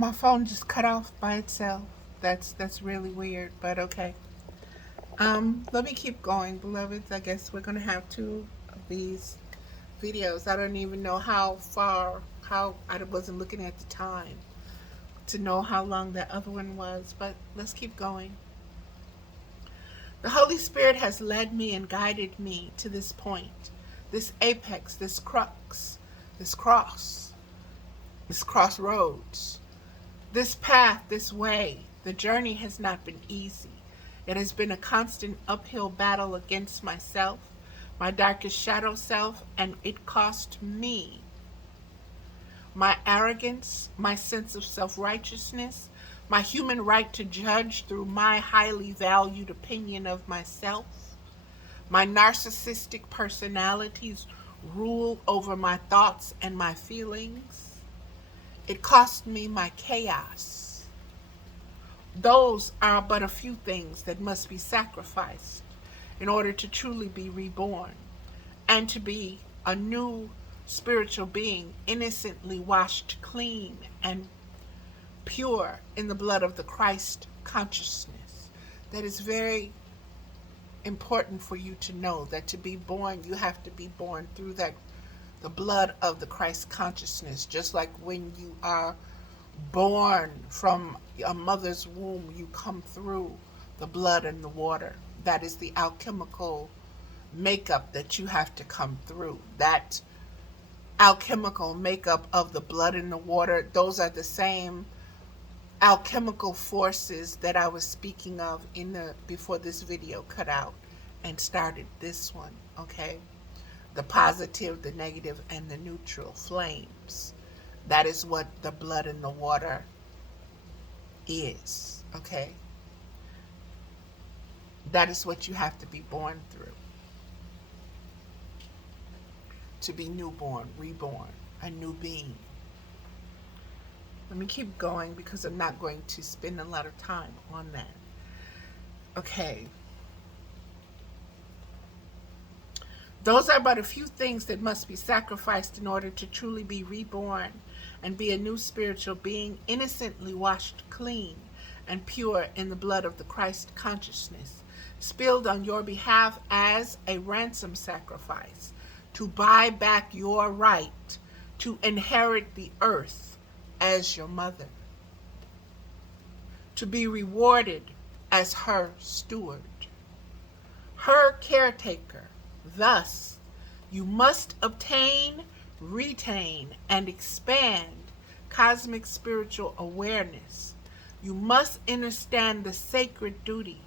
My phone just cut off by itself. That's really weird, but okay. Let me keep going, beloveds. I guess we're gonna have two of these videos. I don't even know how I wasn't looking at the time to know how long that other one was, but let's keep going. The Holy Spirit has led me and guided me to this point, this apex, this crux, this cross, this crossroads, this path, this way. The journey has not been easy. It has been a constant uphill battle against myself, my darkest shadow self, and it cost me my arrogance, my sense of self-righteousness, my human right to judge through my highly valued opinion of myself, my narcissistic personality's rule over my thoughts and my feelings. It cost me my chaos. Those are but a few things that must be sacrificed in order to truly be reborn and to be a new spiritual being, innocently washed clean and pure in the blood of the Christ consciousness. That is very important for you to know, that to be born, you have to be born through the blood of the Christ consciousness. Just like when you are born from a mother's womb, you come through the blood and the water. That is the alchemical makeup that you have to come through. That alchemical makeup of the blood and the water, those are the same alchemical forces that I was speaking of before this video cut out and started this one, okay? The positive, the negative, and the neutral flames. That is what the blood and the water is, okay? That is what you have to be born through. To be newborn, reborn, a new being. Let me keep going because I'm not going to spend a lot of time on that. Okay. Those are but a few things that must be sacrificed in order to truly be reborn and be a new spiritual being, innocently washed clean and pure in the blood of the Christ consciousness, spilled on your behalf as a ransom sacrifice, to buy back your right to inherit the earth as your mother, to be rewarded as her steward, her caretaker. Thus, you must obtain, retain, and expand cosmic spiritual awareness. You must understand the sacred duty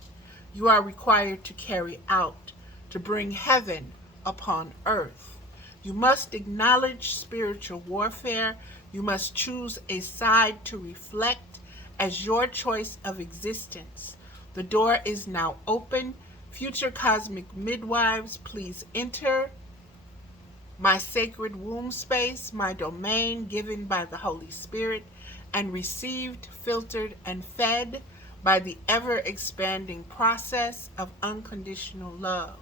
you are required to carry out to bring heaven upon earth. You must acknowledge spiritual warfare. You must choose a side to reflect as your choice of existence. The door is now open. Future cosmic midwives, please enter my sacred womb space, my domain given by the Holy Spirit and received, filtered, and fed by the ever-expanding process of unconditional love.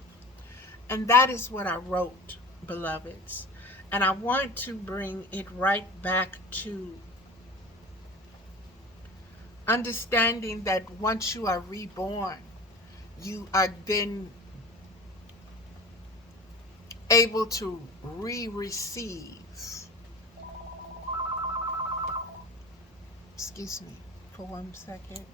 And that is what I wrote, beloveds. And I want to bring it right back to understanding that once you are reborn, you are then able to receive. Excuse me for 1 second.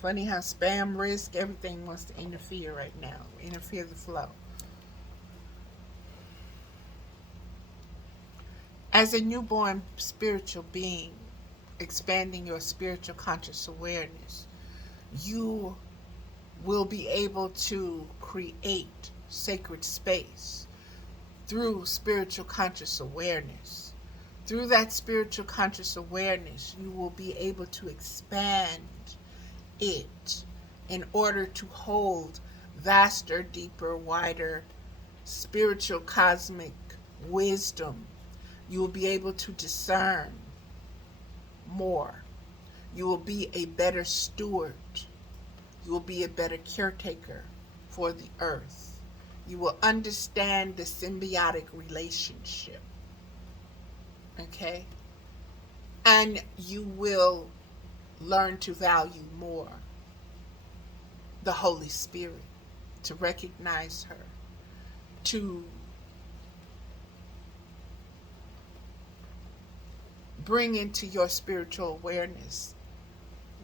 Funny how spam, risk, everything wants to interfere right now, interfere the flow. As a newborn spiritual being, expanding your spiritual conscious awareness, you will be able to create sacred space through spiritual conscious awareness. Through that spiritual conscious awareness, you will be able to expand it in order to hold vaster, deeper, wider spiritual cosmic wisdom. You will be able to discern more. You will be a better steward. You will be a better caretaker for the earth. You will understand the symbiotic relationship. Okay? And you will learn to value more the Holy Spirit, to recognize her, to bring into your spiritual awareness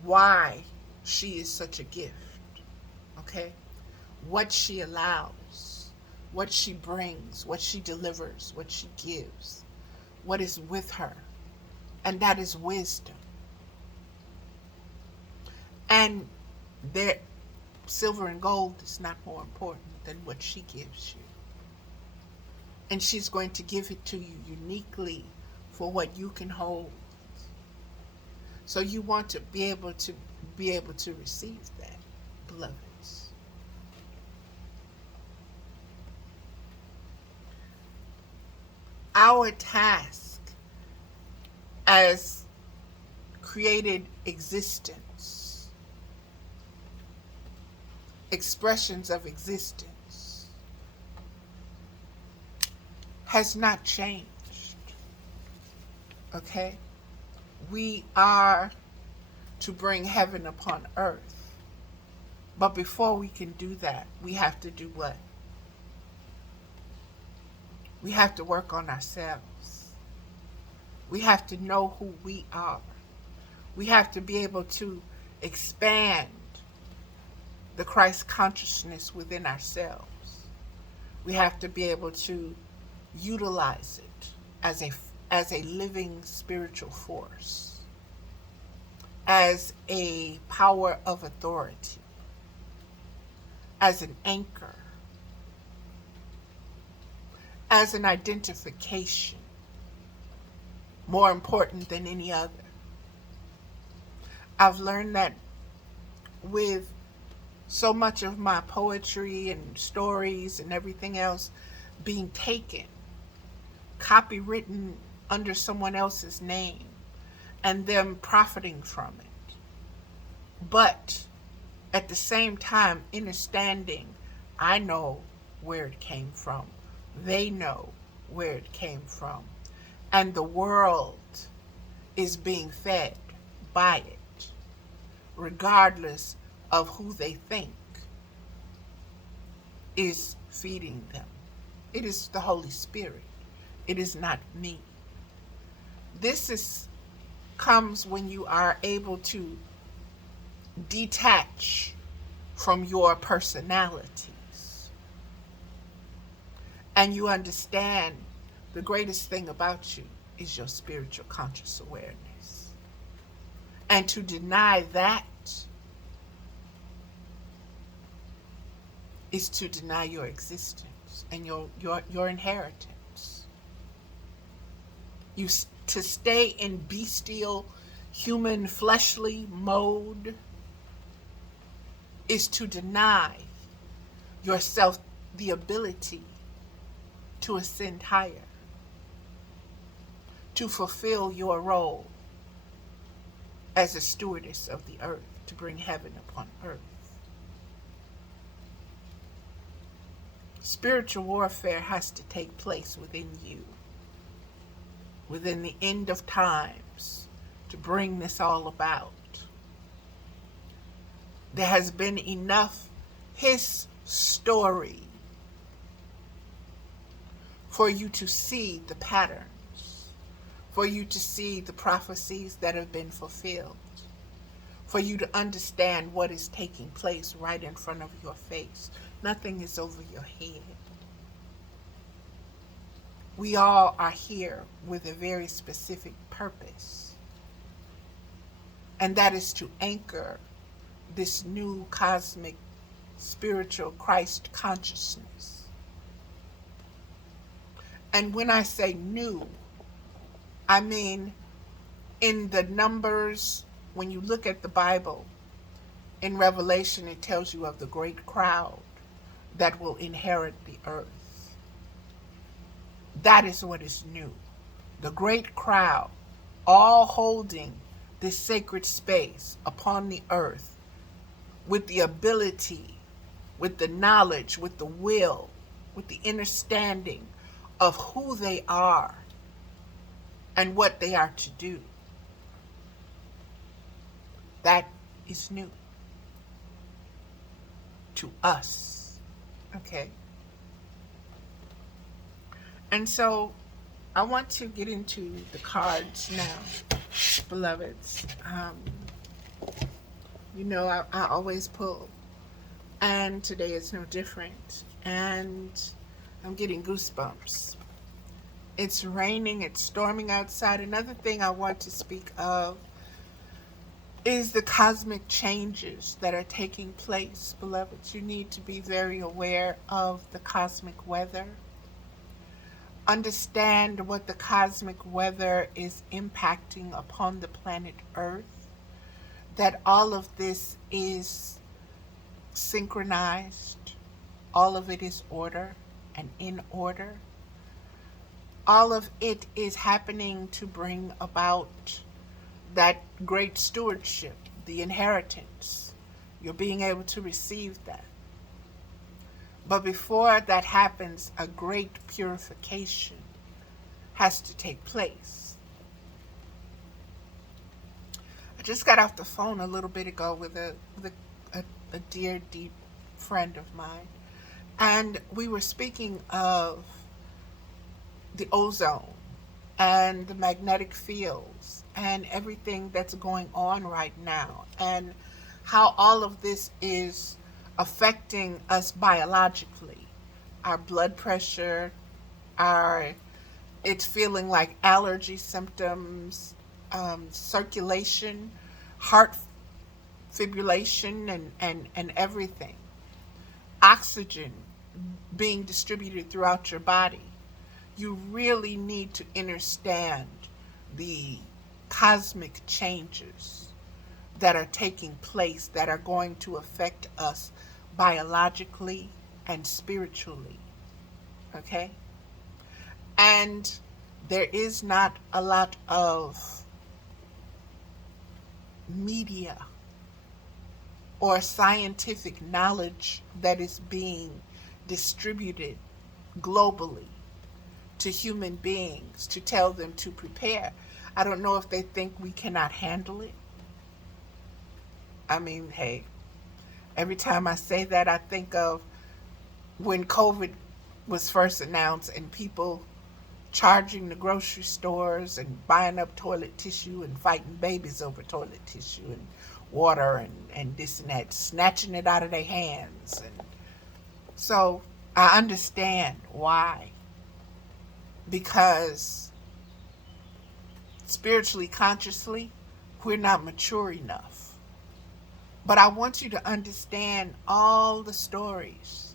why she is such a gift. Okay? What she allows, what she brings, what she delivers, what she gives, what is with her. And that is wisdom. And there, silver and gold is not more important than what she gives you. And she's going to give it to you uniquely for what you can hold. So you want to be able to receive that, beloveds. Our task as created existence, expressions of existence, has not changed. Okay? We are to bring heaven upon earth. But before we can do that, we have to do what? We have to work on ourselves. We have to know who we are. We have to be able to expand the Christ consciousness within ourselves. We have to be able to utilize it as a living spiritual force, as a power of authority, as an anchor, as an identification, more important than any other. I've learned that with so much of my poetry and stories and everything else being taken, copywritten under someone else's name, and them profiting from it. But at the same time, understanding, I know where it came from. They know where it came from. And the world is being fed by it, regardless of who they think is feeding them. It is the Holy Spirit. It is not me. This comes when you are able to detach from your personalities. And you understand the greatest thing about you is your spiritual conscious awareness. And to deny that is to deny your existence and your inheritance. To stay in bestial, human, fleshly mode is to deny yourself the ability to ascend higher, to fulfill your role as a stewardess of the earth, to bring heaven upon earth. Spiritual warfare has to take place within you, within the end of times, to bring this all about. There has been enough his story for you to see the patterns, for you to see the prophecies that have been fulfilled, for you to understand what is taking place right in front of your face. Nothing is over your head. We all are here with a very specific purpose, and that is to anchor this new cosmic spiritual Christ consciousness. And when I say new, I mean in the numbers, when you look at the Bible, in Revelation it tells you of the great crowd that will inherit the earth. That is what is new. The great crowd, all holding this sacred space upon the earth with the ability, with the knowledge, with the will with the understanding of who they are and what they are to do. That is new to us. Okay? And so I want to get into the cards now, beloveds. I always pull, and today is no different. And I'm getting goosebumps. It's raining, it's storming outside. Another thing I want to speak of is the cosmic changes that are taking place, beloveds. You need to be very aware of the cosmic weather. Understand what the cosmic weather is impacting upon the planet Earth. That all of this is synchronized. All of it is order and in order. All of it is happening to bring about that great stewardship, the inheritance. You're being able to receive that. But before that happens, a great purification has to take place. I just got off the phone a little bit ago with a dear, deep friend of mine. And we were speaking of the ozone and the magnetic fields and everything that's going on right now, and how all of this is affecting us biologically. Our blood pressure, it's feeling like allergy symptoms, circulation, heart fibrillation, and everything. Oxygen being distributed throughout your body. You really need to understand the cosmic changes that are taking place that are going to affect us biologically and spiritually. Okay? And there is not a lot of media or scientific knowledge that is being distributed globally to human beings to tell them to prepare. I don't know if they think we cannot handle it. I mean, hey, every time I say that, I think of when COVID was first announced and people charging the grocery stores and buying up toilet tissue and fighting babies over toilet tissue and water and this and that, snatching it out of their hands. And so I understand why. Because spiritually, consciously, we're not mature enough. But I want you to understand all the stories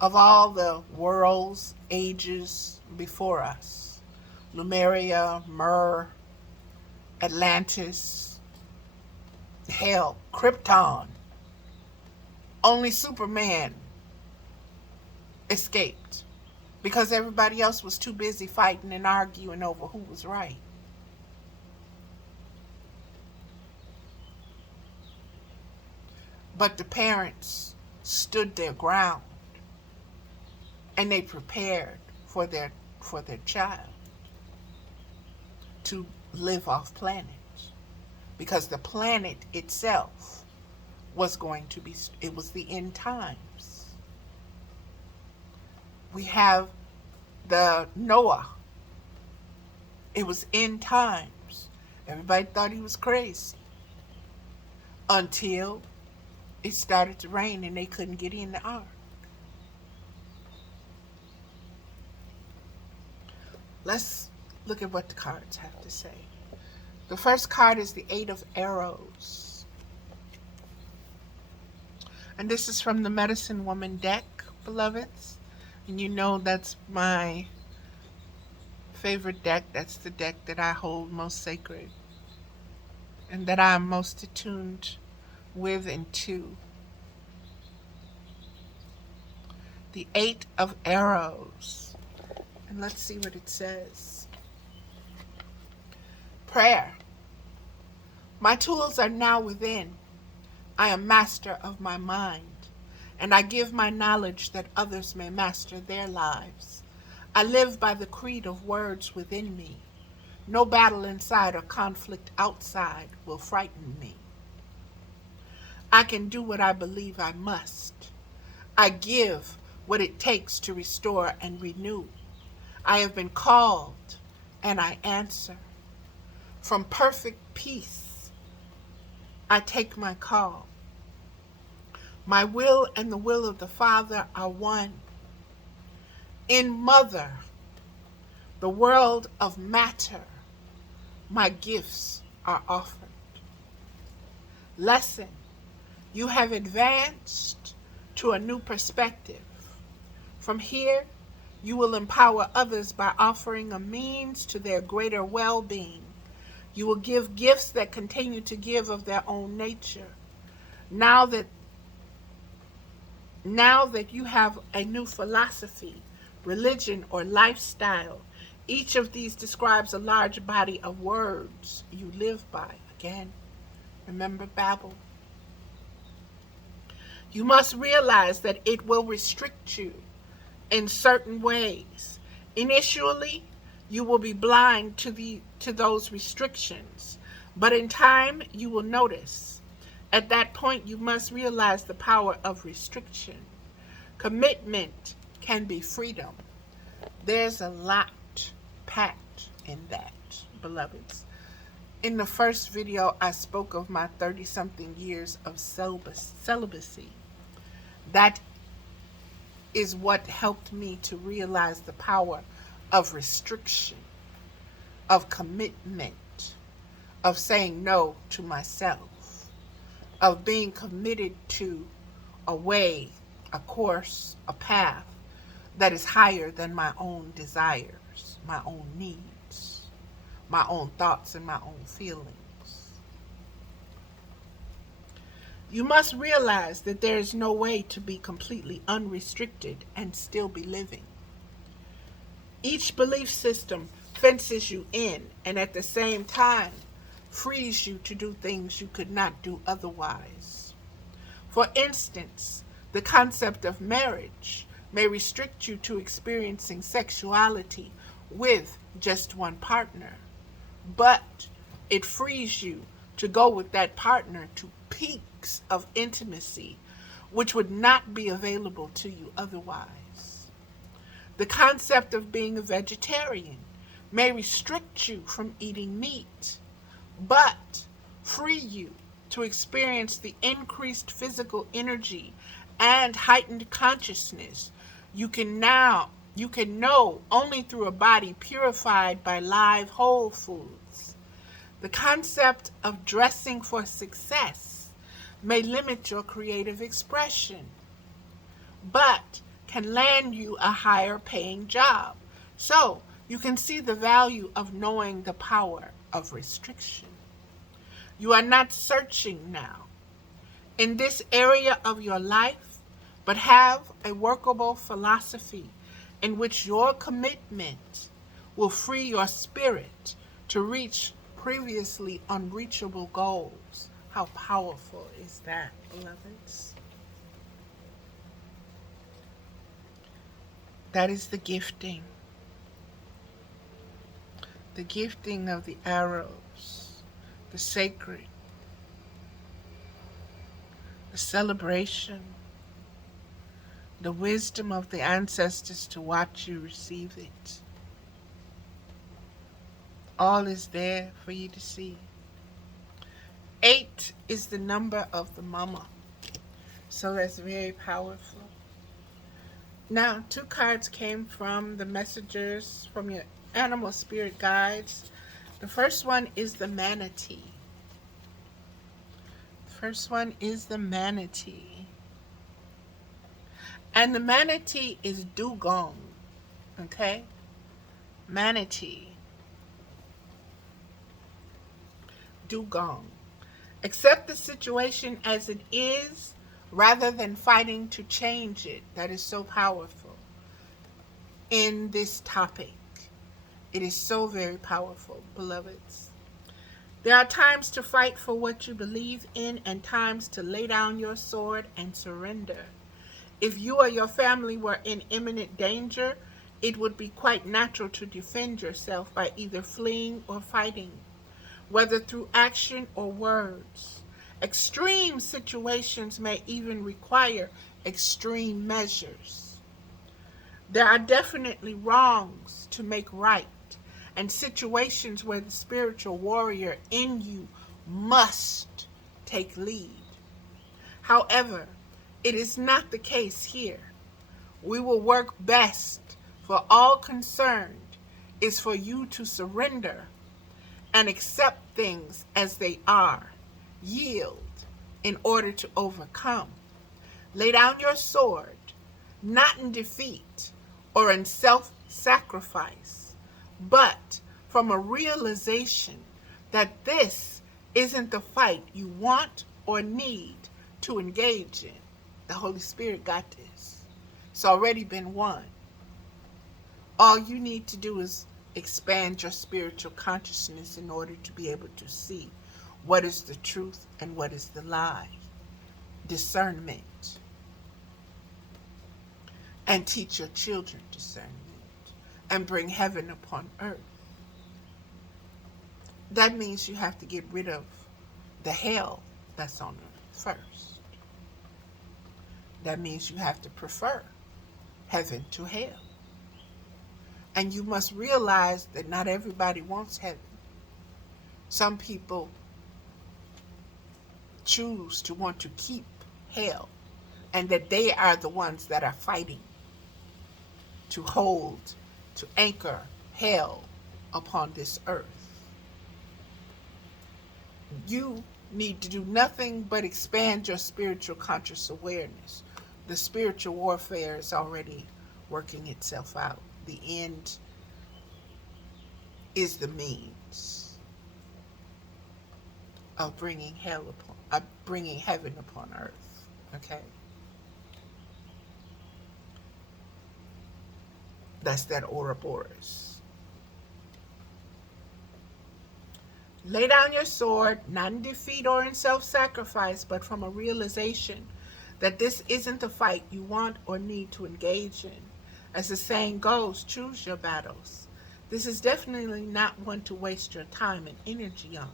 of all the worlds, ages before us. Lemuria, Myrrh, Atlantis, hell, Krypton. Only Superman escaped because everybody else was too busy fighting and arguing over who was right. But the parents stood their ground and they prepared for their child to live off planet, because the planet itself was going to be, it was the end times. We have the Noah. It was end times. Everybody thought he was crazy until it started to rain and they couldn't get in the ark. Let's look at what the cards have to say. The first card is the Eight of Arrows. And this is from the Medicine Woman deck, beloveds. And you know that's my favorite deck. That's the deck that I hold most sacred and that I'm most attuned with and to. The Eight of Arrows. And let's see what it says. Prayer. My tools are now within. I am master of my mind. and I give my knowledge that others may master their lives. I live by the creed of words within me. No battle inside or conflict outside will frighten me. I can do what I believe I must. I give what it takes to restore and renew. I have been called, and I answer. From perfect peace, I take my call. My will and the will of the Father are one. In Mother, the world of matter, my gifts are offered. Lesson, you have advanced to a new perspective. From here, you will empower others by offering a means to their greater well-being. You will give gifts that continue to give of their own nature. Now that you have a new philosophy, religion, or lifestyle, each of these describes a large body of words you live by. Again, remember Babel. You must realize that it will restrict you in certain ways. Initially, you will be blind to those restrictions, but in time you will notice. At that point, you must realize the power of restriction. Commitment can be freedom. There's a lot packed in that, beloveds. In the first video, I spoke of my 30-something years of celibacy. That is what helped me to realize the power of restriction, of commitment, of saying no to myself, of being committed to a way, a course, a path that is higher than my own desires, my own needs, my own thoughts, and my own feelings. You must realize that there is no way to be completely unrestricted and still be living. Each belief system fences you in and at the same time frees you to do things you could not do otherwise. For instance, the concept of marriage may restrict you to experiencing sexuality with just one partner, but it frees you to go with that partner to peaks of intimacy which would not be available to you otherwise. The concept of being a vegetarian may restrict you from eating meat, but free you to experience the increased physical energy and heightened consciousness you can know only through a body purified by live whole foods. The concept of dressing for success may limit your creative expression, but can land you a higher paying job. So you can see the value of knowing the power of restriction. You are not searching now in this area of your life, but have a workable philosophy in which your commitment will free your spirit to reach previously unreachable goals. How powerful is that, beloveds? That is the gifting. The gifting of the arrows, the sacred, the celebration, the wisdom of the ancestors to watch you receive it. All is there for you to see. 8 is the number of the mama, so that's very powerful. Now, 2 cards came from the messengers, from your animal spirit guides. The first one is the manatee. First one is the manatee. And the manatee is dugong. Okay? Manatee. Dugong. Accept the situation as it is rather than fighting to change it. That is so powerful in this topic. It is so very powerful, beloveds. There are times to fight for what you believe in and times to lay down your sword and surrender. If you or your family were in imminent danger, it would be quite natural to defend yourself by either fleeing or fighting, whether through action or words. Extreme situations may even require extreme measures. There are definitely wrongs to make right, and situations where the spiritual warrior in you must take lead. However, it is not the case here. We will work best for all concerned is for you to surrender and accept things as they are, yield in order to overcome. Lay down your sword, not in defeat or in self-sacrifice, but from a realization that this isn't the fight you want or need to engage in. The Holy Spirit got this. It's already been won. All you need to do is expand your spiritual consciousness in order to be able to see what is the truth and what is the lie. Discernment. And teach your children discernment. And bring heaven upon earth. That means you have to get rid of the hell that's on earth first. That means you have to prefer heaven to hell. And you must realize that not everybody wants heaven. Some people choose to want to keep hell, and that they are the ones that are fighting to hold, to anchor hell upon this earth. You need to do nothing but expand your spiritual conscious awareness. The spiritual warfare is already working itself out. The end is the means of bringing heaven upon earth. Okay, that's that Ouroboros. Lay down your sword, not in defeat or in self-sacrifice, but from a realization that this isn't the fight you want or need to engage in. As the saying goes, choose your battles. This is definitely not one to waste your time and energy on.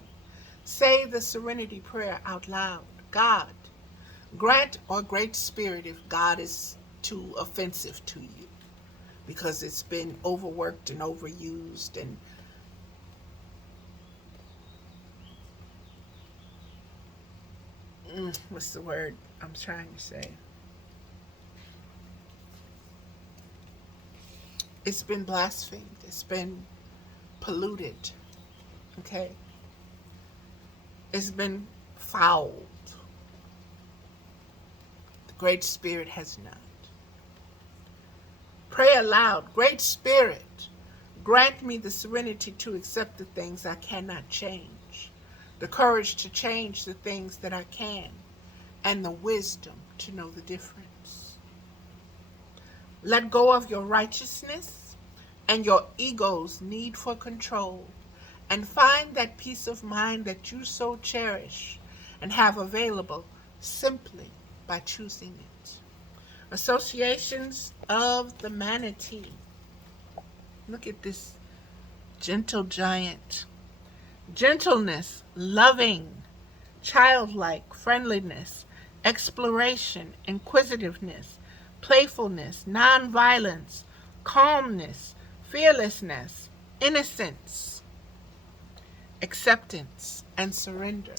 Say the serenity prayer out loud. God, grant or great spirit if God is too offensive to you because it's been overworked and overused and what's the word I'm trying to say? It's been blasphemed. It's been polluted. Okay? It's been fouled. The Great Spirit has not. Pray aloud. Great Spirit, grant me the serenity to accept the things I cannot change, the courage to change the things that I can, and the wisdom to know the difference. Let go of your righteousness and your ego's need for control, and find that peace of mind that you so cherish and have available simply by choosing it. Associations of the manatee. Look at this gentle giant. Gentleness, loving, childlike, friendliness, exploration, inquisitiveness, playfulness, nonviolence, calmness, fearlessness, innocence, acceptance, and surrender.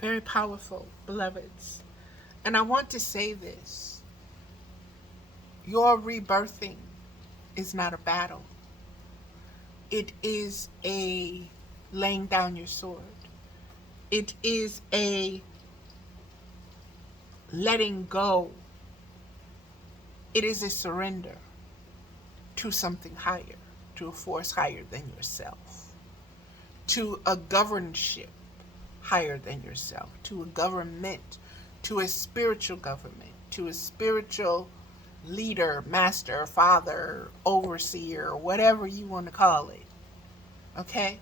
Very powerful, beloveds. And I want to say this. Your rebirthing is not a battle. It is a laying down your sword. It is a letting go. It is a surrender to something higher, to a force higher than yourself, to a governorship higher than yourself, to a government, to a spiritual government, to a spiritual leader, master, father, overseer, whatever you want to call it. Okay?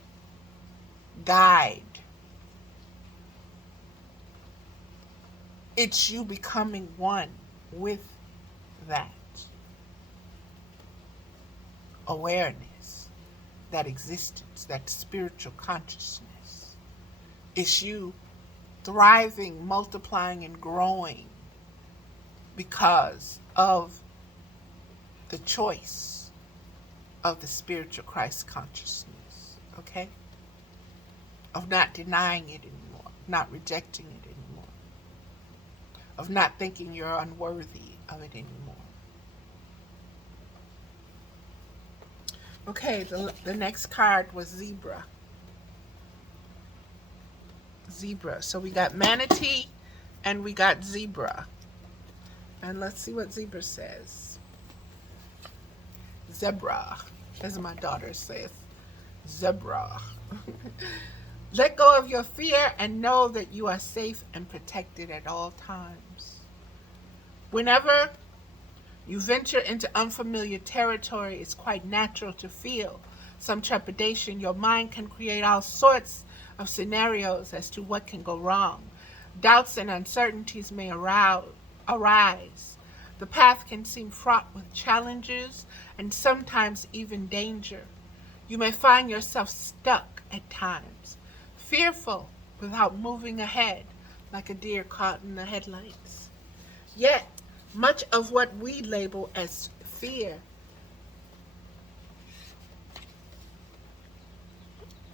Guide. It's you becoming one with that awareness, that existence, that spiritual consciousness. It's you thriving, multiplying, and growing because of the choice of the spiritual Christ consciousness, okay? Of not denying it anymore, not rejecting it anymore, of not thinking you're unworthy of it anymore. Okay, the next card was zebra. Zebra. So we got manatee and we got zebra. And let's see what zebra says. Zebra, as my daughter says. Zebra. Let go of your fear and know that you are safe and protected at all times. Whenever you venture into unfamiliar territory, it's quite natural to feel some trepidation. Your mind can create all sorts of scenarios as to what can go wrong. Doubts and uncertainties may arise. The path can seem fraught with challenges and sometimes even danger. You may find yourself stuck at times, fearful without moving ahead, like a deer caught in the headlights. Yet, much of what we label as fear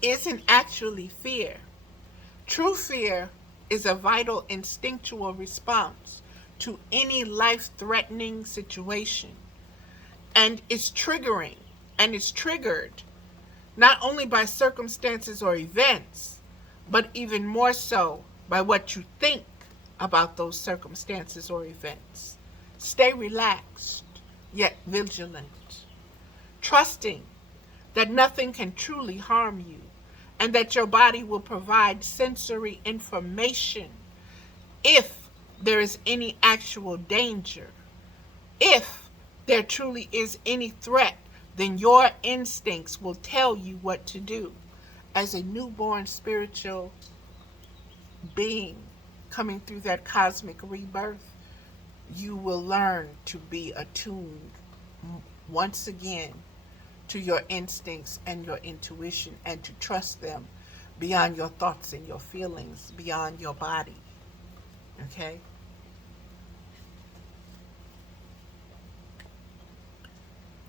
isn't actually fear. True fear is a vital instinctual response to any life-threatening situation, and it's triggered not only by circumstances or events, but even more so by what you think about those circumstances or events. Stay relaxed, yet vigilant, trusting that nothing can truly harm you and that your body will provide sensory information if there is any actual danger. If there truly is any threat, then your instincts will tell you what to do. As a newborn spiritual being coming through that cosmic rebirth, you will learn to be attuned once again to your instincts and your intuition and to trust them beyond your thoughts and your feelings, beyond your body. Okay?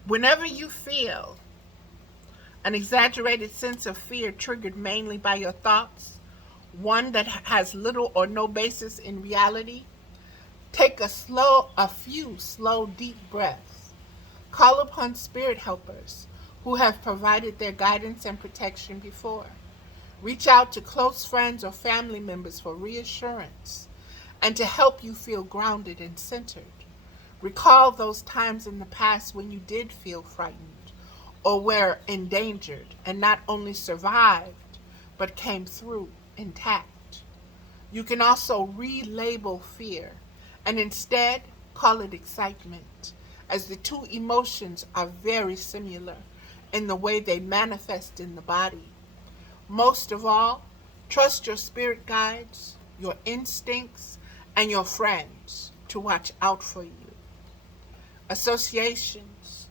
Whenever you feel an exaggerated sense of fear triggered mainly by your thoughts, one that has little or no basis in reality, take a few slow, deep breaths. Call upon spirit helpers who have provided their guidance and protection before. Reach out to close friends or family members for reassurance and to help you feel grounded and centered. Recall those times in the past when you did feel frightened or were endangered and not only survived, but came through intact. You can also relabel fear and instead call it excitement, as the two emotions are very similar in the way they manifest in the body. Most of all, trust your spirit guides, your instincts, and your friends to watch out for you. Associations: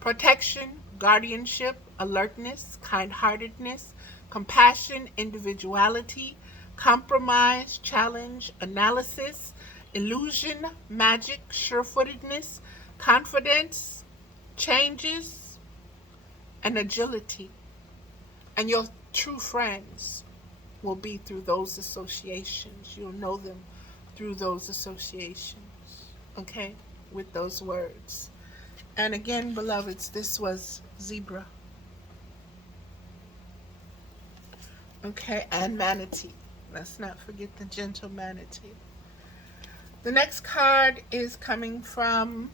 protection, guardianship, alertness, kind-heartedness, compassion, individuality, compromise, challenge, analysis, illusion, magic, sure-footedness, confidence, changes, and agility. And your true friends will be through those associations. You'll know them through those associations, okay, with those words. And again, beloveds, this was zebra. Okay, and manatee. Let's not forget the gentle manatee. The next card is coming from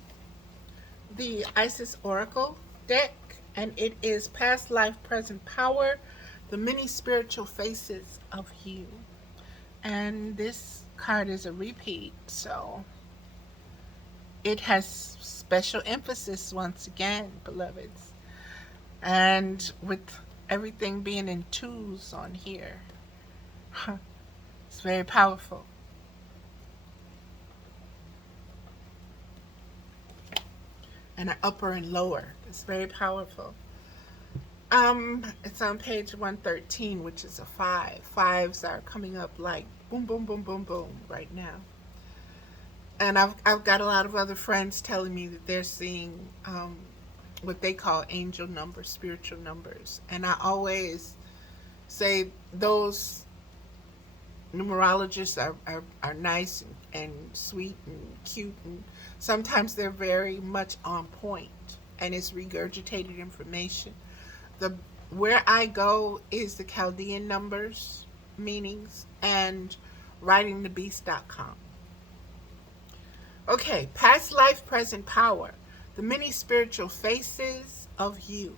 the Isis Oracle deck, and it is Past Life, Present Power, the Many Spiritual Faces of You. And this card is a repeat, so it has special emphasis once again, beloveds. And with everything being in twos on here, it's very powerful. and an upper and lower. It's very powerful. It's on page 113, which is a 5. Fives are coming up like boom, boom, boom, boom, boom right now. And I've got a lot of other friends telling me that they're seeing what they call angel numbers, spiritual numbers. And I always say those numerologists are nice and sweet and cute, and sometimes they're very much on point, and it's regurgitated information. The Where I go is the Chaldean numbers meanings and writingthebeast.com. Okay, past life, present power, the many spiritual faces of you.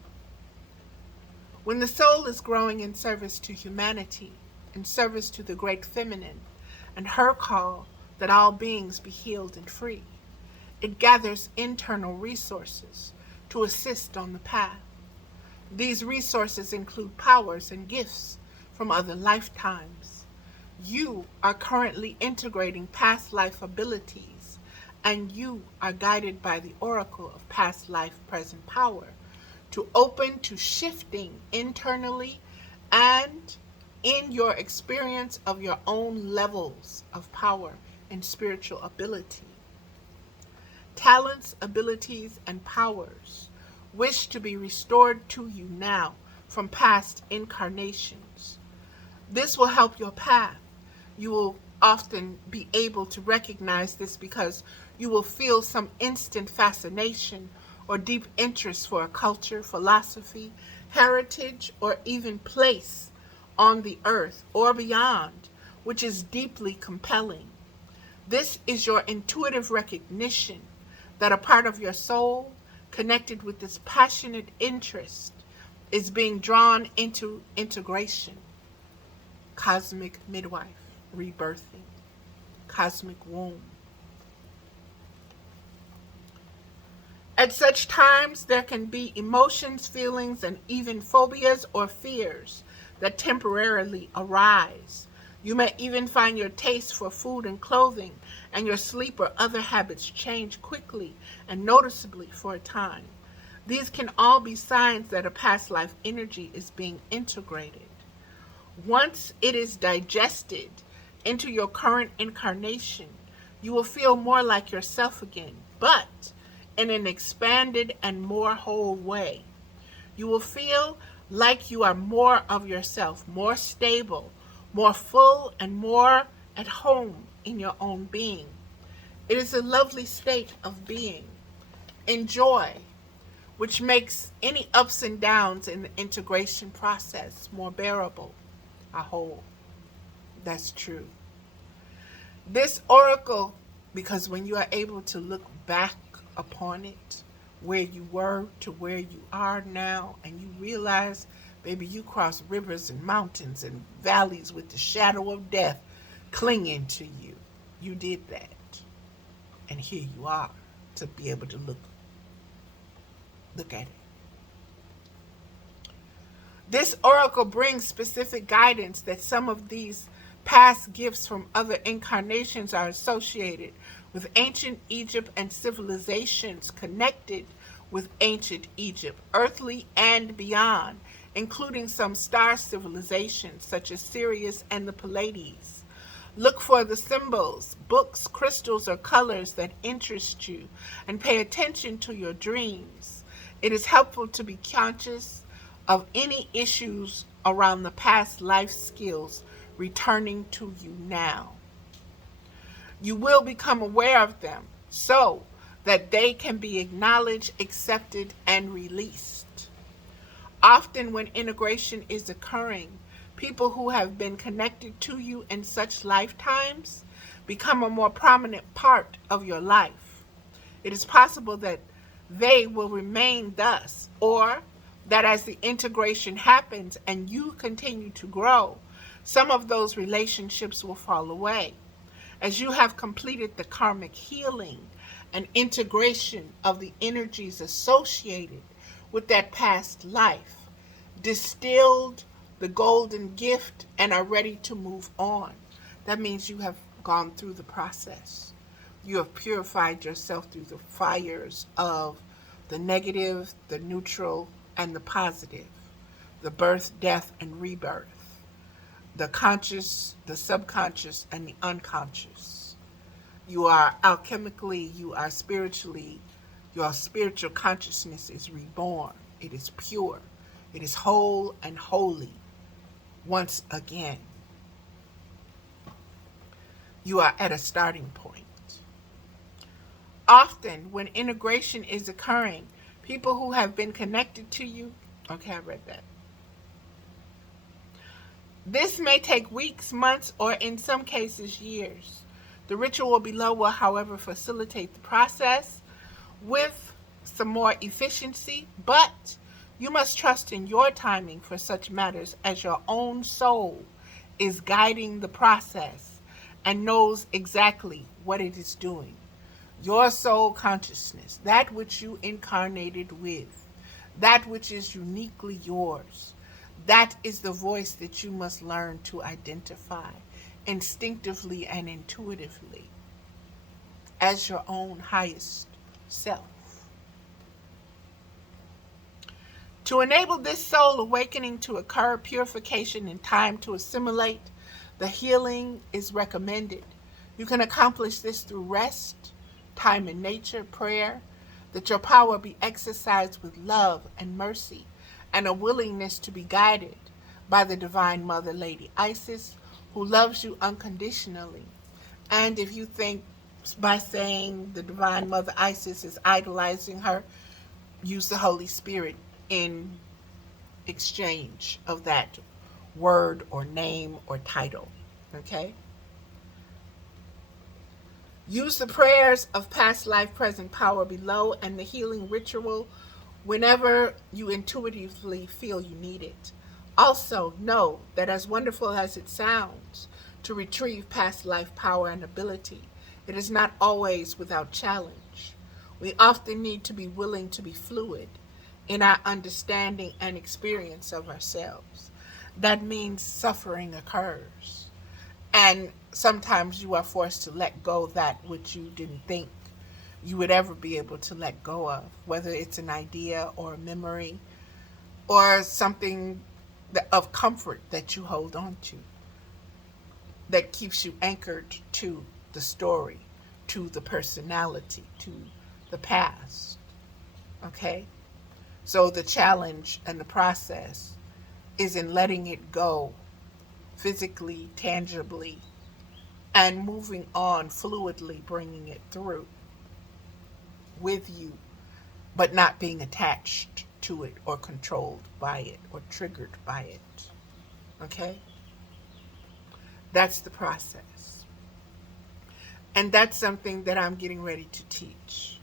When the soul is growing in service to humanity, in service to the great feminine, and her call that all beings be healed and free, it gathers internal resources to assist on the path. These resources include powers and gifts from other lifetimes. You are currently integrating past life abilities, and you are guided by the oracle of past life present power to open to shifting internally and in your experience of your own levels of power and spiritual ability. Talents, abilities, and powers wish to be restored to you now from past incarnations. This will help your path. You will often be able to recognize this because you will feel some instant fascination or deep interest for a culture, philosophy, heritage, or even place on the earth or beyond, which is deeply compelling. This is your intuitive recognition that a part of your soul connected with this passionate interest is being drawn into integration. Cosmic midwife, rebirthing, cosmic womb. At such times, there can be emotions, feelings, and even phobias or fears that temporarily arise. You may even find your taste for food and clothing and your sleep or other habits change quickly and noticeably for a time. These can all be signs that a past life energy is being integrated. Once it is digested into your current incarnation, you will feel more like yourself again, but in an expanded and more whole way. You will feel like you are more of yourself, more stable, more full, and more at home in your own being. It is a lovely state of being. Enjoy, which makes any ups and downs in the integration process more bearable. A whole. That's true. This oracle, because when you are able to look back upon it, where you were to where you are now, and you realize, baby, you crossed rivers and mountains and valleys with the shadow of death clinging to you. You did that. And here you are to be able to look at it. This oracle brings specific guidance that some of these past gifts from other incarnations are associated with ancient Egypt and civilizations connected with ancient Egypt, earthly and beyond, including some star civilizations such as Sirius and the Pleiades. Look for the symbols, books, crystals, or colors that interest you, and pay attention to your dreams. It is helpful to be conscious of any issues around the past life skills returning to you now. You will become aware of them so that they can be acknowledged, accepted, and released. Often when integration is occurring, people who have been connected to you in such lifetimes become a more prominent part of your life. It is possible that they will remain thus, or that as the integration happens and you continue to grow, some of those relationships will fall away. As you have completed the karmic healing and integration of the energies associated with that past life, distilled the golden gift, and are ready to move on. That means you have gone through the process. You have purified yourself through the fires of the negative, the neutral, and the positive, the birth, death, and rebirth, the conscious, the subconscious, and the unconscious. You are alchemically, you are spiritually, your spiritual consciousness is reborn. It is pure. It is whole and holy once again. You are at a starting point. Often, when integration is occurring, people who have been connected to you, okay, I read that. This may take weeks, months, or in some cases, years. The ritual below will, however, facilitate the process with some more efficiency, but you must trust in your timing for such matters, as your own soul is guiding the process and knows exactly what it is doing. Your soul consciousness, that which you incarnated with, that which is uniquely yours, that is the voice that you must learn to identify instinctively and intuitively as your own highest self. To enable this soul awakening to occur, purification, and time to assimilate, the healing is recommended. You can accomplish this through rest, time in nature, prayer, that your power be exercised with love and mercy, and a willingness to be guided by the Divine Mother, Lady Isis, who loves you unconditionally. And if you think by saying the Divine Mother Isis is idolizing her, use the Holy Spirit in exchange of that word or name or title. Okay? Use the prayers of past life, present power below, and the healing ritual whenever you intuitively feel you need it. Also, know that as wonderful as it sounds to retrieve past life power and ability, it is not always without challenge. We often need to be willing to be fluid in our understanding and experience of ourselves. That means suffering occurs. And sometimes you are forced to let go that which you didn't think you would ever be able to let go of, whether it's an idea or a memory or something of comfort that you hold on to that keeps you anchored to the story, to the personality, to the past. Okay? So the challenge and the process is in letting it go physically, tangibly, and moving on fluidly, bringing it through with you, but not being attached to it or controlled by it or triggered by it. Okay? That's the process. And that's something that I'm getting ready to teach.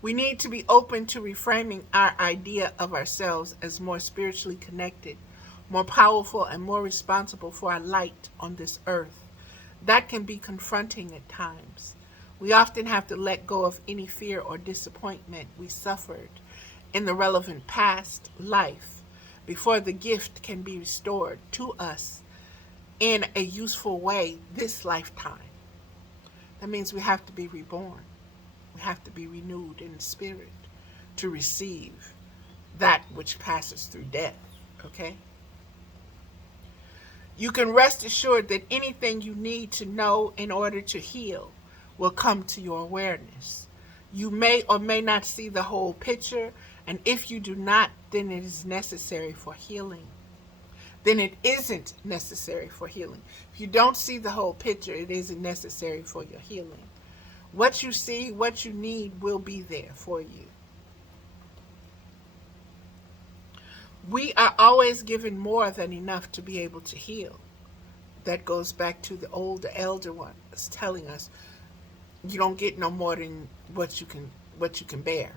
We need to be open to reframing our idea of ourselves as more spiritually connected, more powerful, and more responsible for our light on this earth. That can be confronting at times. We often have to let go of any fear or disappointment we suffered in the relevant past life before the gift can be restored to us in a useful way this lifetime. That means we have to be reborn. We have to be renewed in spirit to receive that which passes through death. Okay? You can rest assured that anything you need to know in order to heal will come to your awareness. You may or may not see the whole picture, and if you do not, then it is necessary for healing. Then it isn't necessary for healing. If you don't see the whole picture, it isn't necessary for your healing. What you see, what you need will be there for you. We are always given more than enough to be able to heal. That goes back to the older elder ones telling us you don't get no more than what you can bear.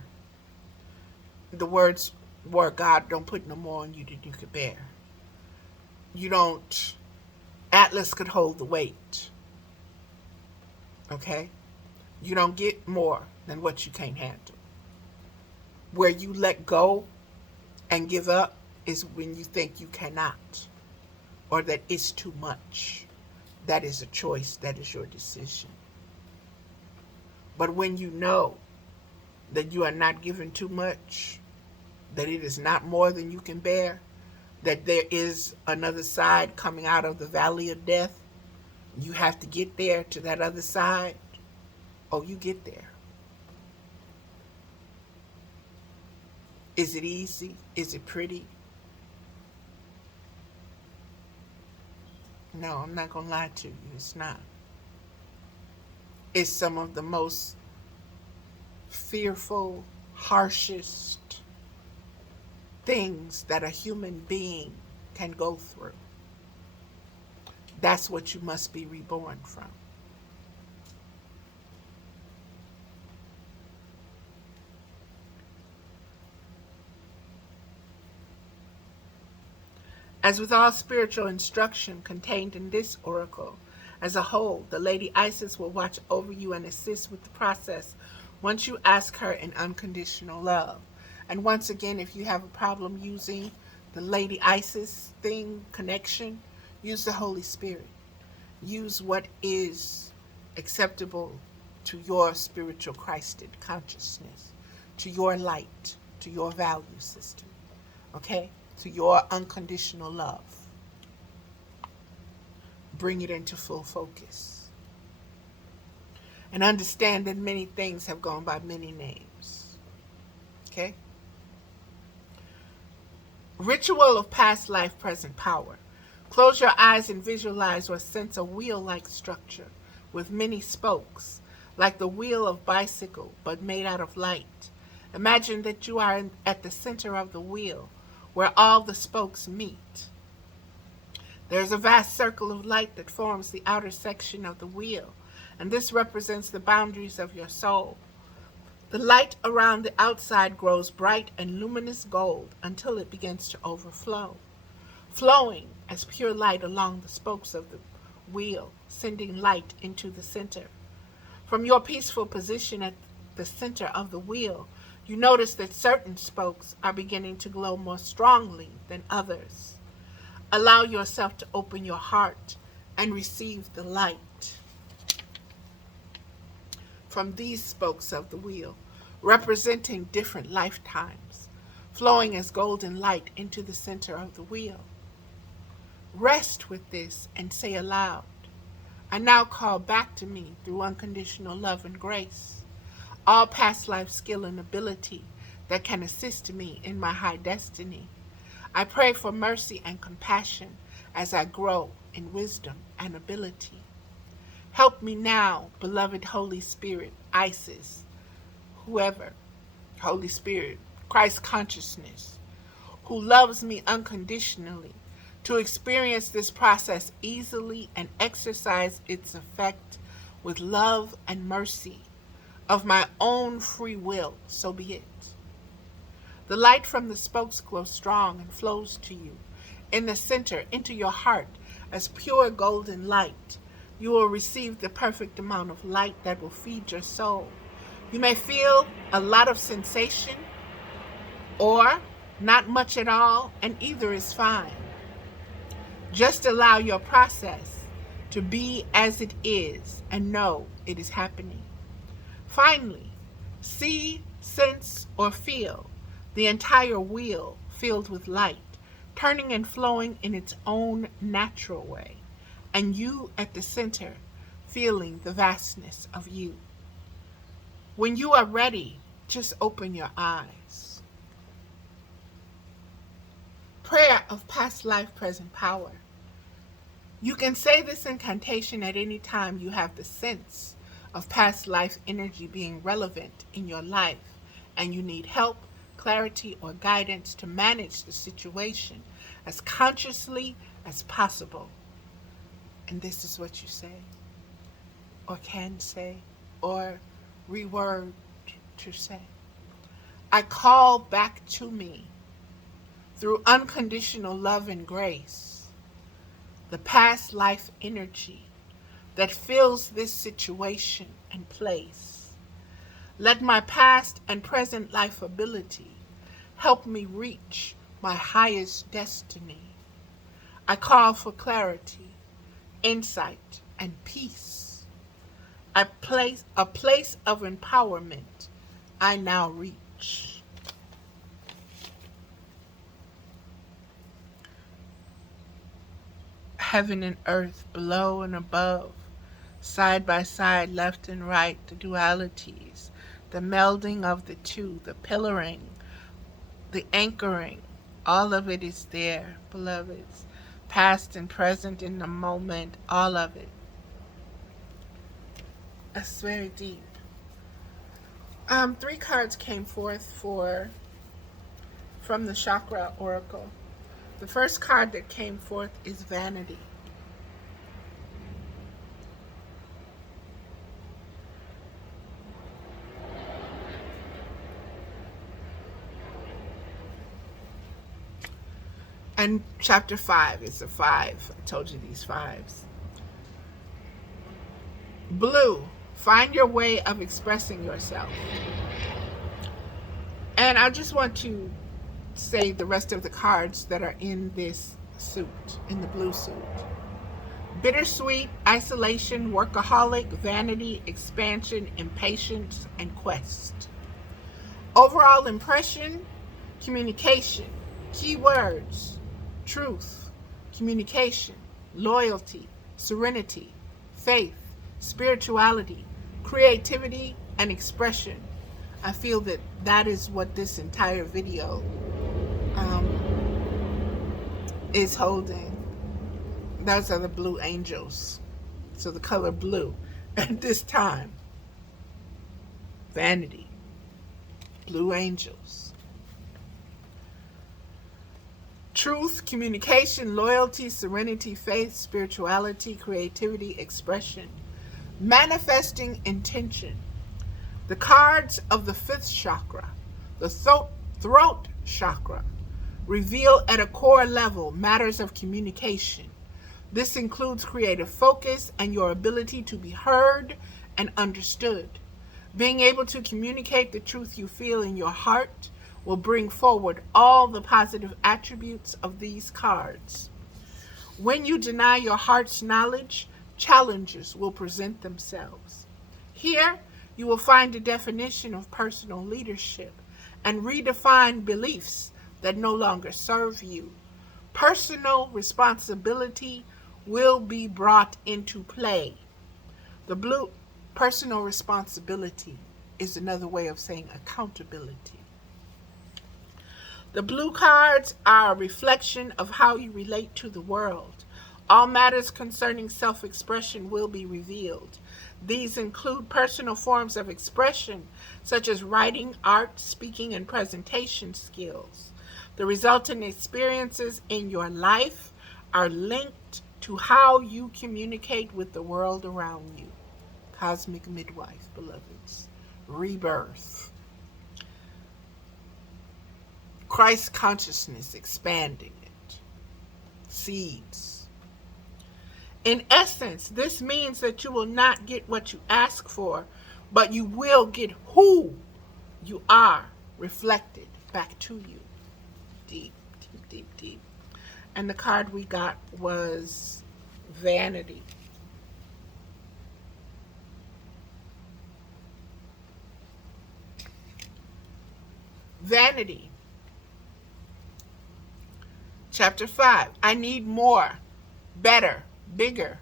The words were, God don't put no more on you than you could bear. You don't, Atlas could hold the weight. Okay? You don't get more than what you can't handle. Where you let go and give up is when you think you cannot, or that it's too much. That is a choice. That is your decision. But when you know that you are not given too much, that it is not more than you can bear, that there is another side coming out of the valley of death. You have to get there to that other side. Oh, you get there. Is it easy? Is it pretty? No, I'm not going to lie to you. It's not. It's some of the most fearful, harshest things that a human being can go through. That's what you must be reborn from. As with all spiritual instruction contained in this oracle, as a whole, the Lady Isis will watch over you and assist with the process once you ask her in unconditional love. And once again, if you have a problem using the Lady Isis connection, use the Holy Spirit. Use what is acceptable to your spiritual Christed consciousness, to your light, to your value system, okay? To your unconditional love. Bring it into full focus. And understand that many things have gone by many names, okay? Ritual of past life, present power. Close your eyes and visualize or sense a wheel-like structure with many spokes, like the wheel of bicycle, but made out of light. Imagine that you are at the center of the wheel, where all the spokes meet. There's a vast circle of light that forms the outer section of the wheel, and this represents the boundaries of your soul. The light around the outside grows bright and luminous gold until it begins to overflow, flowing as pure light along the spokes of the wheel, sending light into the center. From your peaceful position at the center of the wheel, you notice that certain spokes are beginning to glow more strongly than others. Allow yourself to open your heart and receive the light from these spokes of the wheel, representing different lifetimes, flowing as golden light into the center of the wheel. Rest with this and say aloud, I now call back to me through unconditional love and grace all past life skill and ability that can assist me in my high destiny. I pray for mercy and compassion as I grow in wisdom and ability. Help me now, beloved Holy Spirit, Isis, whoever, Holy Spirit, Christ consciousness, who loves me unconditionally, to experience this process easily and exercise its effect with love and mercy of my own free will, so be it. The light from the spokes glows strong and flows to you in the center, into your heart, as pure golden light. You will receive the perfect amount of light that will feed your soul. You may feel a lot of sensation or not much at all, and either is fine. Just allow your process to be as it is and know it is happening. Finally, see, sense, or feel the entire wheel filled with light, turning and flowing in its own natural way, and you at the center, feeling the vastness of you. When you are ready, just open your eyes. Prayer of past life, present power. You can say this incantation at any time you have the sense of past life energy being relevant in your life, and you need help, clarity, or guidance to manage the situation as consciously as possible. And this is what you say, or can say, or reword to say. I call back to me, through unconditional love and grace, the past life energy that fills this situation and place. Let my past and present life ability help me reach my highest destiny. I call for clarity, insight, and peace. A place of empowerment I now reach. Heaven and earth, below and above, side by side, left and right, the dualities, the melding of the two, the pillaring, the anchoring, all of it is there, beloveds. Past and present in the moment, all of it. That's very deep. 3 cards came forth from the chakra oracle. The first card that came forth is vanity. And chapter 5 is a 5. I told you these 5s. Blue, find your way of expressing yourself. And I just want to say the rest of the cards that are in this suit, in the blue suit. Bittersweet, isolation, workaholic, vanity, expansion, impatience, and quest. Overall impression, communication. Keywords, truth, communication, loyalty, serenity, faith, spirituality, creativity, and expression. I feel that that is what this entire video is holding. Those are the blue angels. So the color blue. And this time, vanity, blue angels. Truth, communication, loyalty, serenity, faith, spirituality, creativity, expression. Manifesting intention. The cards of the 5th chakra, the throat chakra, reveal at a core level matters of communication. This includes creative focus and your ability to be heard and understood. Being able to communicate the truth you feel in your heart will bring forward all the positive attributes of these cards. When you deny your heart's knowledge, challenges will present themselves. Here, you will find a definition of personal leadership and redefine beliefs that no longer serve you. Personal responsibility will be brought into play. The blue personal responsibility is another way of saying accountability. The blue cards are a reflection of how you relate to the world. All matters concerning self-expression will be revealed. These include personal forms of expression, such as writing, art, speaking, and presentation skills. The resultant experiences in your life are linked to how you communicate with the world around you. Cosmic midwife, beloveds. Rebirth. Christ consciousness expanding it. Seeds. In essence, this means that you will not get what you ask for, but you will get who you are reflected back to you. Deep, deep, deep, deep. And the card we got was vanity. Vanity. Chapter 5. I need more, better, bigger.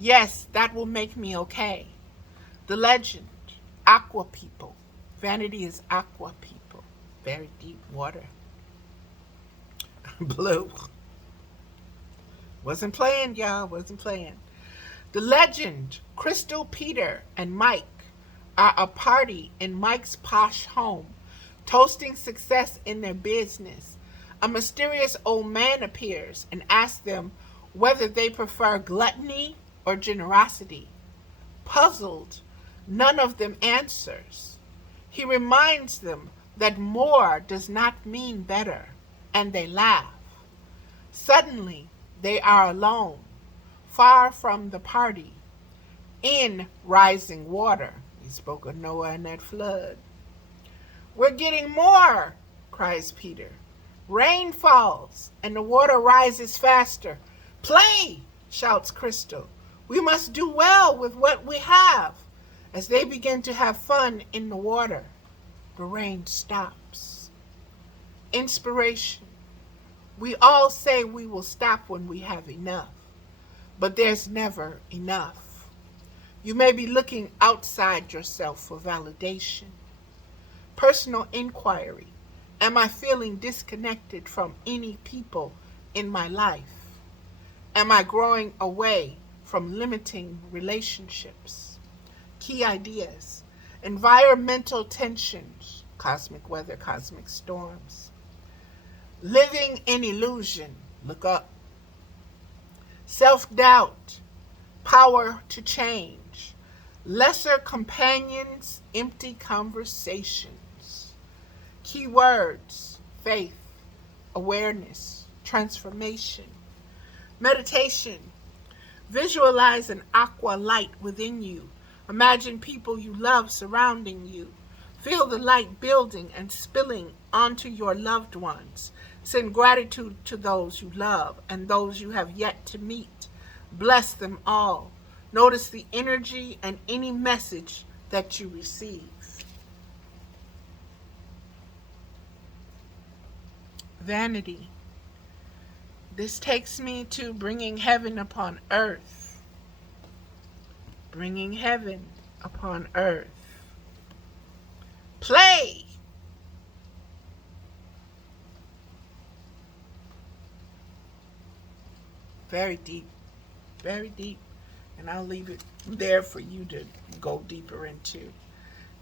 Yes, that will make me okay. The legend. Aqua people. Vanity is aqua people. Very deep water. Blue. Wasn't playing, y'all. Wasn't playing. The legend. Crystal, Peter, and Mike are a party in Mike's posh home, toasting success in their business. A mysterious old man appears and asks them whether they prefer gluttony or generosity. Puzzled, none of them answers. He reminds them that more does not mean better, and they laugh. Suddenly, they are alone, far from the party, in rising water. He spoke of Noah and that flood. We're getting more, cries Peter. Rain falls, and the water rises faster. Play, shouts Crystal. We must do well with what we have. As they begin to have fun in the water, the rain stops. Inspiration. We all say we will stop when we have enough, but there's never enough. You may be looking outside yourself for validation. Personal inquiry. Am I feeling disconnected from any people in my life? Am I growing away from limiting relationships? Key ideas. Environmental tensions, cosmic weather, cosmic storms. Living in illusion, look up. Self-doubt, power to change. Lesser companions, empty conversations. Key words, faith, awareness, transformation. Meditation. Visualize an aqua light within you. Imagine people you love surrounding you. Feel the light building and spilling onto your loved ones. Send gratitude to those you love and those you have yet to meet. Bless them all. Notice the energy and any message that you receive. Vanity. This takes me to bringing heaven upon earth. Bringing heaven upon earth. Play. Very deep. Very deep. And I'll leave it there for you to go deeper into.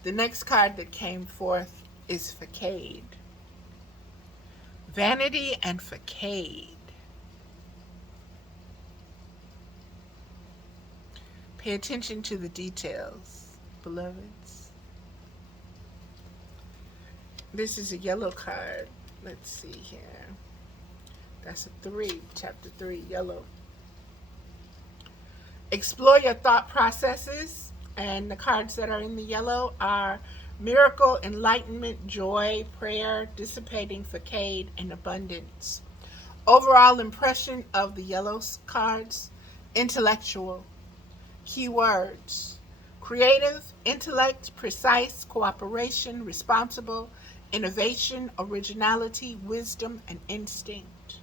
The next card that came forth is Facade. Vanity and Facade. Pay attention to the details, beloveds. This is a yellow card. Let's see here. That's a 3, chapter 3, yellow. Explore your thought processes, and the cards that are in the yellow are Miracle, Enlightenment, Joy, Prayer, Dissipating, Facade, and Abundance. Overall impression of the yellow cards, intellectual. Keywords: creative, intellect, precise, cooperation, responsible, innovation, originality, wisdom, and instinct.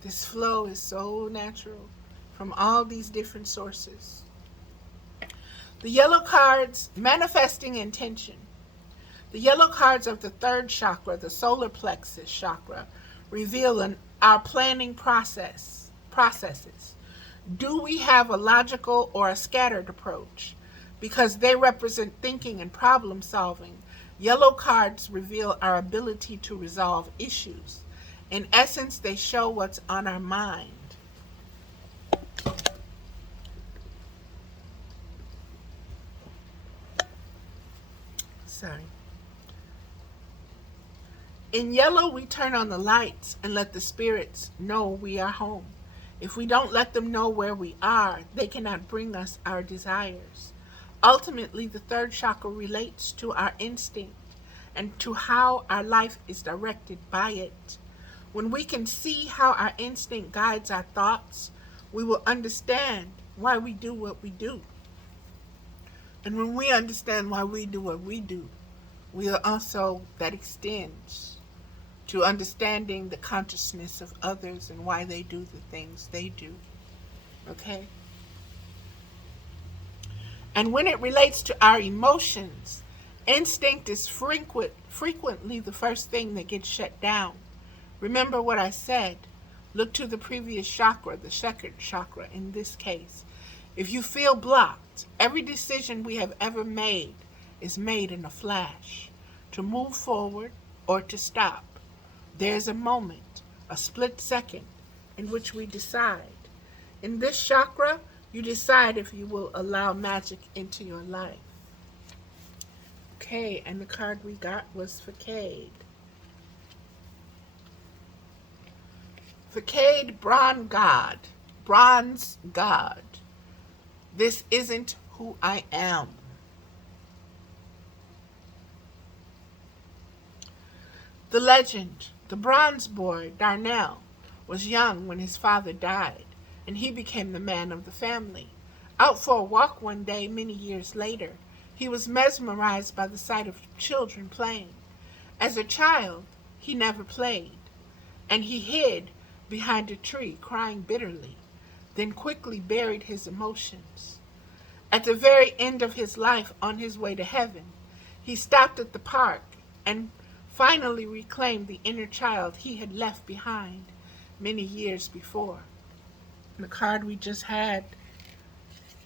This flow is so natural from all these different sources. The yellow cards, manifesting intention. The yellow cards of the third chakra, the solar plexus chakra, reveal our planning processes. Do we have a logical or a scattered approach? Because they represent thinking and problem solving, yellow cards reveal our ability to resolve issues. In essence, they show what's on our mind. Sorry. In yellow, we turn on the lights and let the spirits know we are home. If we don't let them know where we are, they cannot bring us our desires. Ultimately, the third chakra relates to our instinct and to how our life is directed by it. When we can see how our instinct guides our thoughts, we will understand why we do what we do. And when we understand why we do what we do, that extends to understanding the consciousness of others and why they do the things they do. Okay? And when it relates to our emotions, instinct is frequently the first thing that gets shut down. Remember what I said. Look to the previous chakra, the second chakra in this case. If you feel blocked, every decision we have ever made is made in a flash. To move forward or to stop. There's a moment, a split second, in which we decide. In this chakra, you decide if you will allow magic into your life. Okay, and the card we got was Facade. Facade, bronze god. This isn't who I am. The legend. The bronze boy, Darnell, was young when his father died, and he became the man of the family. Out for a walk one day many years later, He was mesmerized by the sight of children playing. As a child, he never played, and he hid behind a tree crying bitterly, then quickly buried his emotions. At the very end of his life, on his way to heaven, he stopped at the park and finally reclaimed the inner child he had left behind many years before. The card we just had,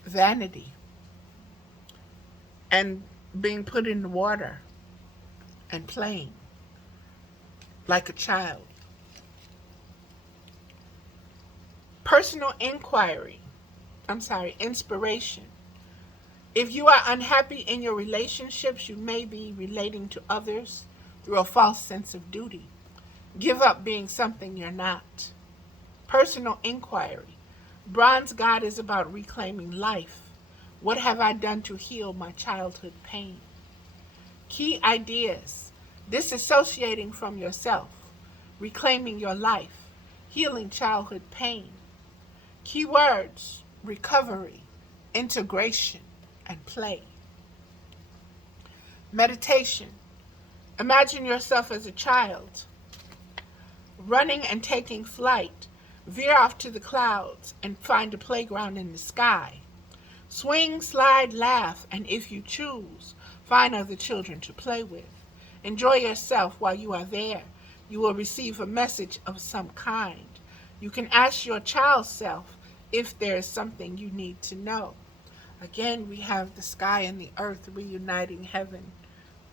vanity, and being put in the water and playing like a child. Inspiration. If you are unhappy in your relationships, you may be relating to others through a false sense of duty. Give up being something you're not. Personal inquiry. Bronze God is about reclaiming life. What have I done to heal my childhood pain? Key ideas. Disassociating from yourself. Reclaiming your life. Healing childhood pain. Keywords. Recovery, integration, and play. Meditation. Imagine yourself as a child, running and taking flight. Veer off to the clouds and find a playground in the sky. Swing, slide, laugh, and if you choose, find other children to play with. Enjoy yourself while you are there. You will receive a message of some kind. You can ask your child self if there is something you need to know. Again, we have the sky and the earth reuniting heaven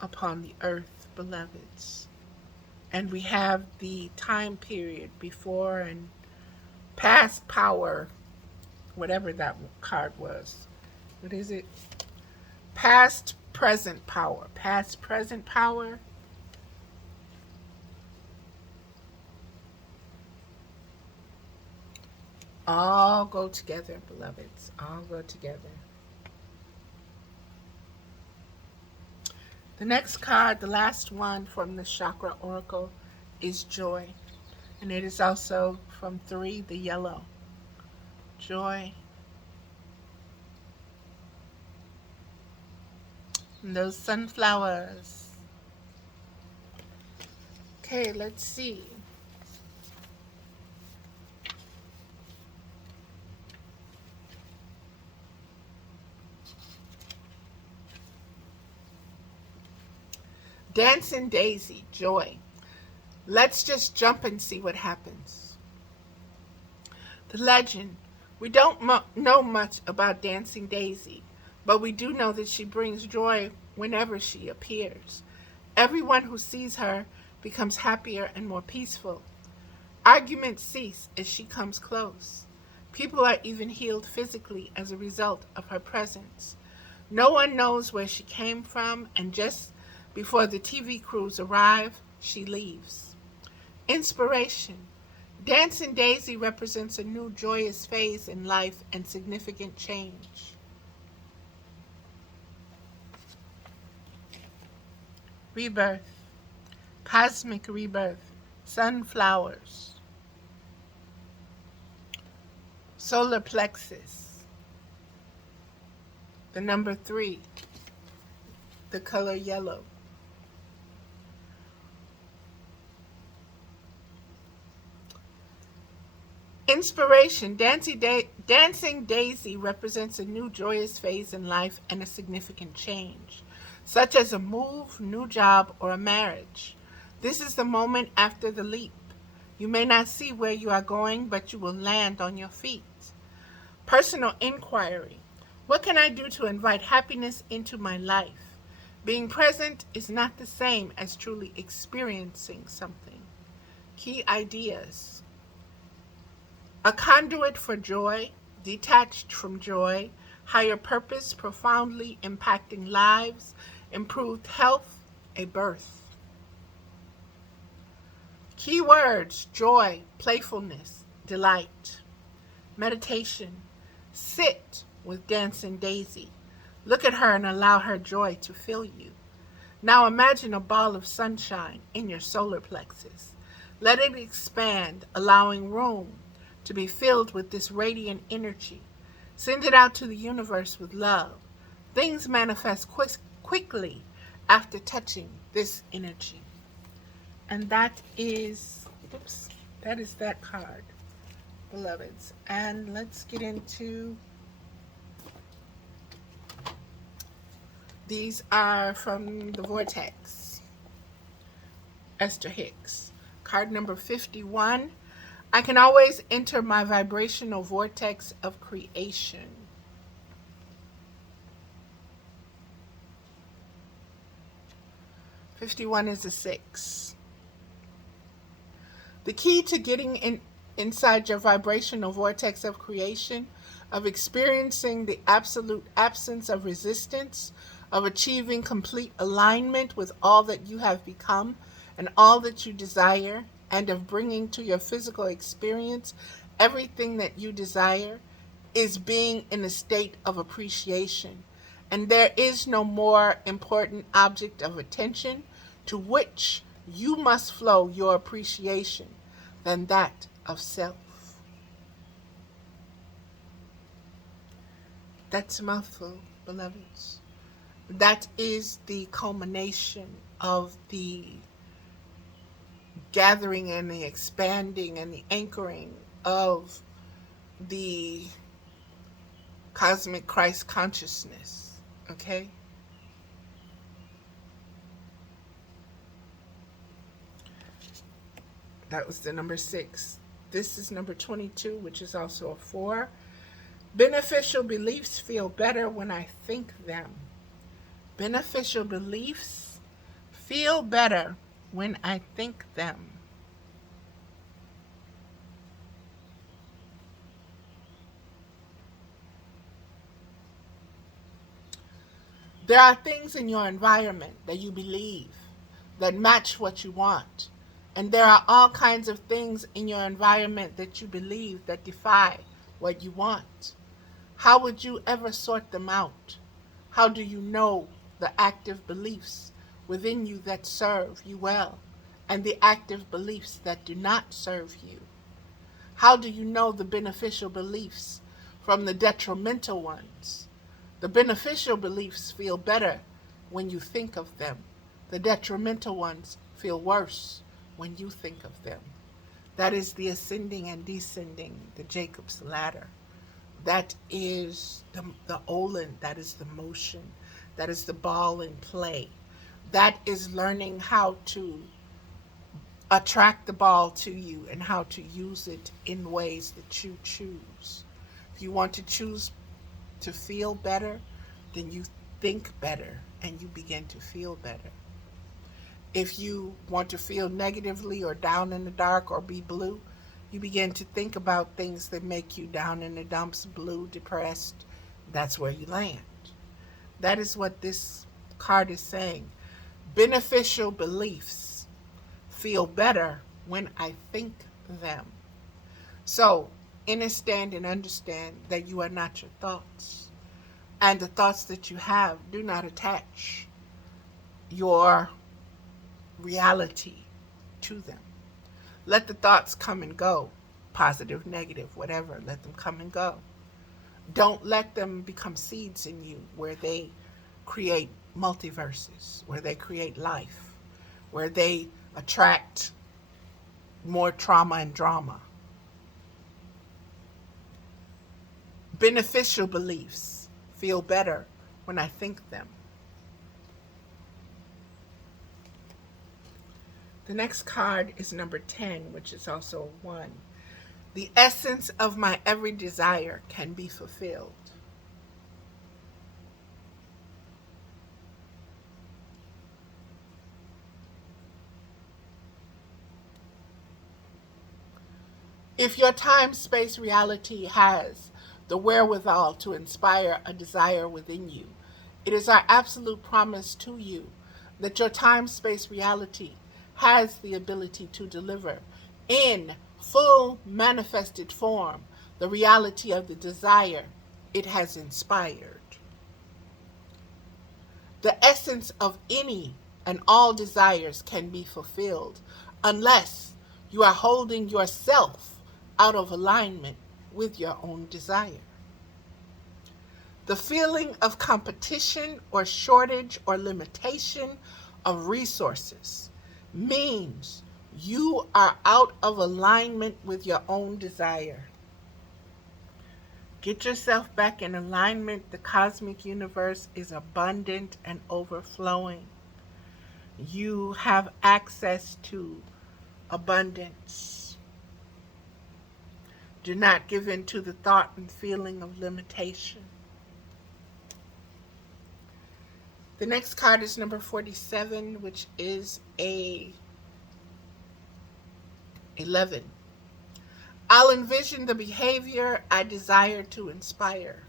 upon the earth, beloveds. And we have the time period before and past power, whatever that card was. What is it? Past, present power. Past, present power. All go together, beloveds. All go together. The next card, the last one from the Chakra Oracle, is Joy. And it is also from 3, the yellow. Joy. And those sunflowers. Okay, let's see. Dancing Daisy, Joy. Let's just jump and see what happens. The legend. We don't know much about Dancing Daisy, but we do know that she brings joy whenever she appears. Everyone who sees her becomes happier and more peaceful. Arguments cease as she comes close. People are even healed physically as a result of her presence. No one knows where she came from, and just before the TV crews arrive, she leaves. Inspiration. Dancing Daisy represents a new joyous phase in life and significant change. Rebirth. Cosmic rebirth. Sunflowers. Solar plexus. The number 3. The color yellow. Inspiration. Dancing Daisy represents a new joyous phase in life and a significant change, such as a move, new job, or a marriage. This is the moment after the leap. You may not see where you are going, but you will land on your feet. Personal inquiry. What can I do to invite happiness into my life? Being present is not the same as truly experiencing something. Key ideas. A conduit for joy, detached from joy, higher purpose, profoundly impacting lives, improved health, a birth. Keywords: joy, playfulness, delight. Meditation. Sit with Dancing Daisy. Look at her and allow her joy to fill you. Now imagine a ball of sunshine in your solar plexus. Let it expand, allowing room to be filled with this radiant energy. Send it out to the universe with love. Things manifest quickly after touching this energy. And that is, oops, that is that card, beloveds. And let's get into, these are from the Vortex, Esther Hicks. Card number 51. I can always enter my vibrational vortex of creation. '51 is a 6. The key to getting inside your vibrational vortex of creation, of experiencing the absolute absence of resistance, of achieving complete alignment with all that you have become and all that you desire, and of bringing to your physical experience everything that you desire, is being in a state of appreciation. And there is no more important object of attention to which you must flow your appreciation than that of self. That's a mouthful, beloveds. That is the culmination of the gathering and the expanding and the anchoring of the cosmic Christ consciousness. Okay? That was the number 6. This is number 22, which is also a 4. Beneficial beliefs feel better when I think them. Beneficial beliefs feel better when I think them. There are things in your environment that you believe that match what you want. And there are all kinds of things in your environment that you believe that defy what you want. How would you ever sort them out? How do you know the active beliefs within you that serve you well and the active beliefs that do not serve you? How do you know the beneficial beliefs from the detrimental ones? The beneficial beliefs feel better when you think of them. The detrimental ones feel worse when you think of them. That is the ascending and descending, the Jacob's ladder. That is the Olin, that is the motion, that is the ball in play. That is learning how to attract the ball to you and how to use it in ways that you choose. If you want to choose to feel better, then you think better and you begin to feel better. If you want to feel negatively or down in the dark or be blue, you begin to think about things that make you down in the dumps, blue, depressed. That's where you land. That is what this card is saying. Beneficial beliefs feel better when I think them. So, understand and understand that you are not your thoughts. And the thoughts that you have do not attach your reality to them. Let the thoughts come and go, positive, negative, whatever, let them come and go. Don't let them become seeds in you where they create multiverses, where they create life, where they attract more trauma and drama. Beneficial beliefs feel better when I think them. The next card is number 10, which is also a 1. The essence of my every desire can be fulfilled. If your time-space reality has the wherewithal to inspire a desire within you, it is our absolute promise to you that your time-space reality has the ability to deliver in full manifested form the reality of the desire it has inspired. The essence of any and all desires can be fulfilled unless you are holding yourself out of alignment with your own desire. The feeling of competition or shortage or limitation of resources means you are out of alignment with your own desire. Get yourself back in alignment. The cosmic universe is abundant and overflowing. You have access to abundance. Do not give in to the thought and feeling of limitation. The next card is number 47, which is a 11. I'll envision the behavior I desire to inspire.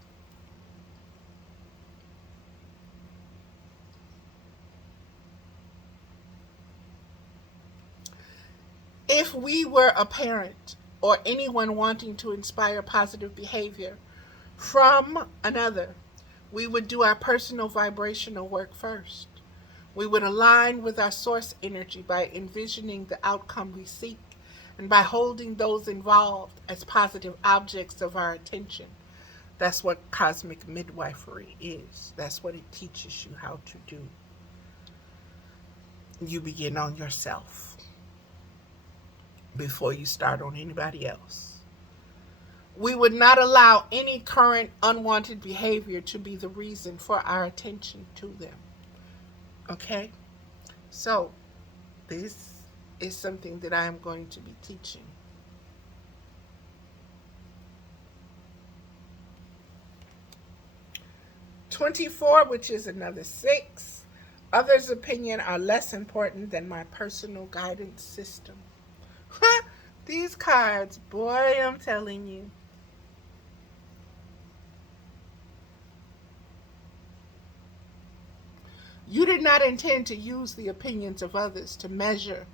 If we were a parent or anyone wanting to inspire positive behavior from another, we would do our personal vibrational work first. We would align with our source energy by envisioning the outcome we seek and by holding those involved as positive objects of our attention. That's what cosmic midwifery is. That's what it teaches you how to do. You begin on yourself before you start on anybody else. We would not allow any current unwanted behavior to be the reason for our attention to them. Okay? So, this is something that I am going to be teaching. "24, which is another 6. Others' opinion are less important than my personal guidance system." These cards, boy, I'm telling you. You did not intend to use the opinions of others to measure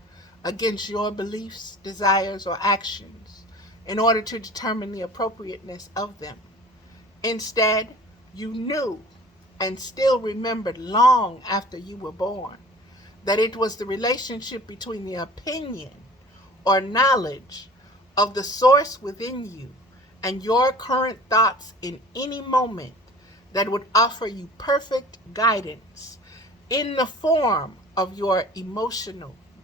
against your beliefs, desires, or actions in order to determine the appropriateness of them. Instead, you knew and still remembered long after you were born that it was the relationship between the opinion or knowledge of the source within you and your current thoughts in any moment that would offer you perfect guidance in the form of your emotional